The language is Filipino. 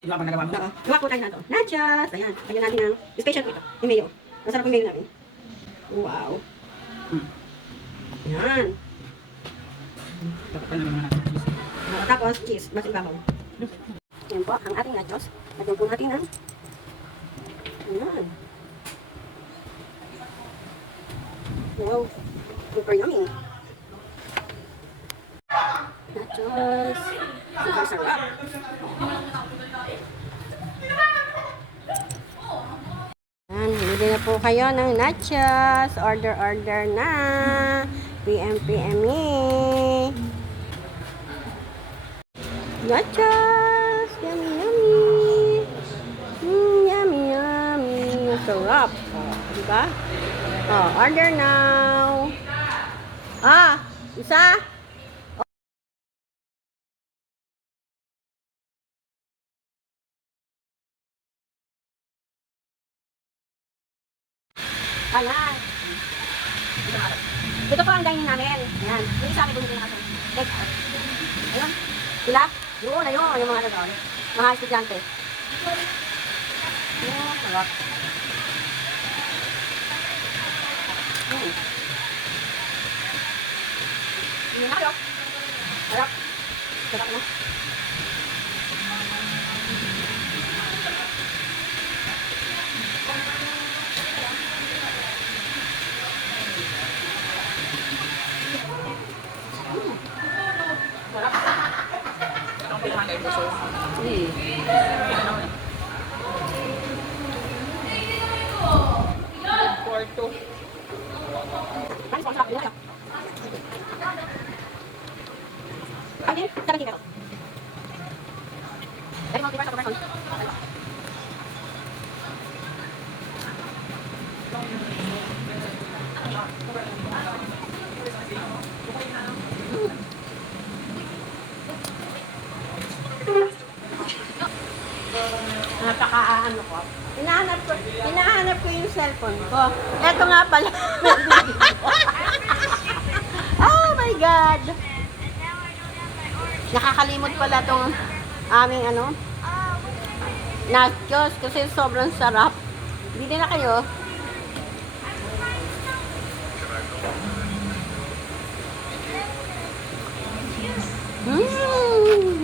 Yung abang nagawa mo? Oo. Gawa po tayo na ito. Nachos! Ayan. Lagyan natin ng special po ito. Yung mayo. Masarap yung mayo namin. Wow. Ayan. Tapos naman natin. Tapos, cheese. Basin babaw. Ayan po, ang ating nachos. Lagyan po natin ng ayan. Wow. Super yummy. Nachos. Super sarap. Ayan, bili na po kayo ng nachos. Order na. PM me. Nachos! Yummy, yummy! Yummy, yummy! Ang sarap. Oh, diba? Oh, order now. Ah, isa? Ayan. Ito po ang dining namin. Ayan. Yung isa akin bumili na kasi. Take out. Ayun. Sila? Yun, ayun. Yung mga nagawin. Mga estudyante. Ayan. Sarap. Yun na kayo. Sarap. Sarap na. Sarap. Anong pinakangay mo so? Porto. Ano sa sarap nila? Ano? Sarap kita ko. Dari mo sa person. Napaka-ano ko. Hinahanap ko yung cellphone ko. Eto nga pala. Oh my God! Nakakalimot pala tong aming nachos kasi sobrang sarap. Bili na kayo. Mmm!